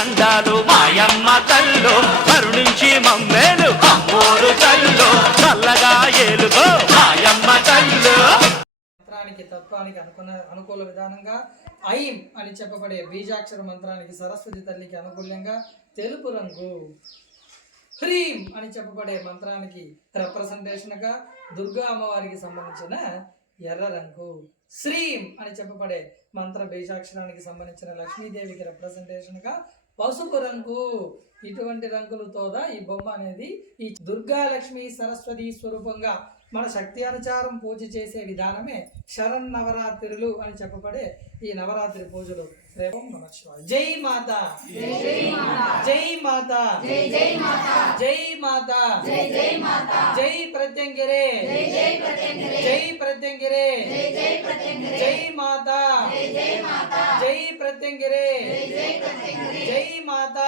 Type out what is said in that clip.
దండాలు మాయమ్మ తల్లు కరుణించి మమ్మేలు అమ్మోరు తల్లు చల్లగా ఏలుగో మాయమ్మ తల్లు. మంత్రానికి తత్వానికి అనుకూల విధానంగా ఐం అని చెప్పబడే బీజాక్షర మంత్రానికి సరస్వతి తల్లికి అనుకూలంగా తెలుపు రంగు, హ్రీం అని చెప్పబడే మంత్రానికి రిప్రజెంటేషన్గా దుర్గా అమ్మవారికి సంబంధించిన ఎర్ర రంగు, శ్రీం అని చెప్పబడే మంత్ర బీజాక్షరానికి సంబంధించిన లక్ష్మీదేవికి రిప్రజెంటేషన్గా పసుపు రంగు. ఇటువంటి రంగులతోదా ఈ బొమ్మ అనేది ఈ దుర్గా లక్ష్మీ సరస్వతి స్వరూపంగా మన శక్తి అనుసారం పూజ చేసే విధానమే శరన్నవరాత్రులు అని చెప్పబడే ఈ నవరాత్రి పూజలు. ఓం నమః శివాయ. జై మాత, జై మాత, జై మాత, జై ప్రత్యంగిరే, జై ప్రత్యంగిరే, జై మాత, జై ప్రత్యంగిరే, జై మాత.